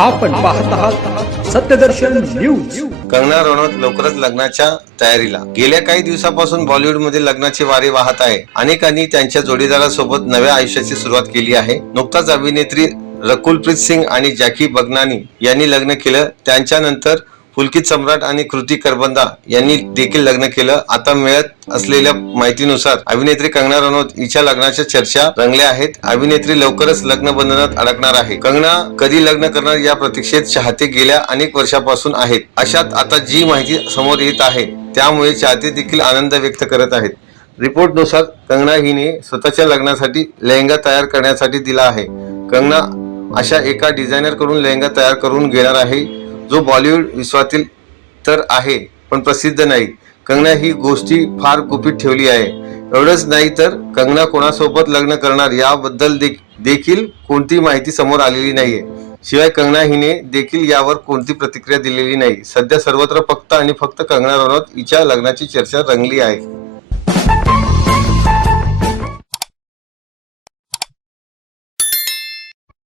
आपण पाहत आहात सत्यदर्शन न्यूज। कंगना रनौत लवकरच लग्नाच्या तयारीला। गेल्या काही दिवसापासून बॉलिवूड मध्ये लग्नाची वारी वाहत आहे। अनेकांनी त्यांच्या जोडीदारासोबत नव्या आयुष्याची सुरुवात केली आहे। नुकताच अभिनेत्री रकुलप्रीत सिंग आणि जॅकी बगनानी यांनी लग्न केलं। त्यांच्यानंतर पुलकित सम्राट आणि कृती करबंदा यांनी देखील लग्न केलं। आता मिळत असलेल्या माहितीनुसार अभिनेत्री कंगना रनौत हिच्या लग्नाच्या चर्चा रंगल्या आहेत। अभिनेत्री लवकरच लग्न बंधनात अडकणार आहे। कंगना कधी लग्न करणार या प्रतीक्षेत चाहते गेल्या अनेक वर्षापासून आहेत। अशात आता जी माहिती समोर येत आहे त्यामुळे चाहते देखील आनंद व्यक्त करत आहेत। रिपोर्टनुसार कंगना हिने स्वतःच्या लग्नासाठी लेहंगा तयार करण्यासाठी दिला आहे। कंगना अशा एका डिझायनर कडून लेहंगा तयार करून घेणार आहे, जो बॉलिवूड विश्वातील तर आहे पण प्रसिद्ध नाही। कंगना ही गोष्टी फार गुपित ठेवली आहे। एवढंच नाही तर कंगना कोणासोबत लग्न करणार याबद्दल देखील कोणती माहिती समोर आलेली नाहीये। शिवाय कंगना हिने देखील यावर कोणती प्रतिक्रिया दिलेली नाही। सध्या सर्वत्र फक्त आणि फक्त कंगना रनौत हिच्या लग्नाची चर्चा रंगली आहे।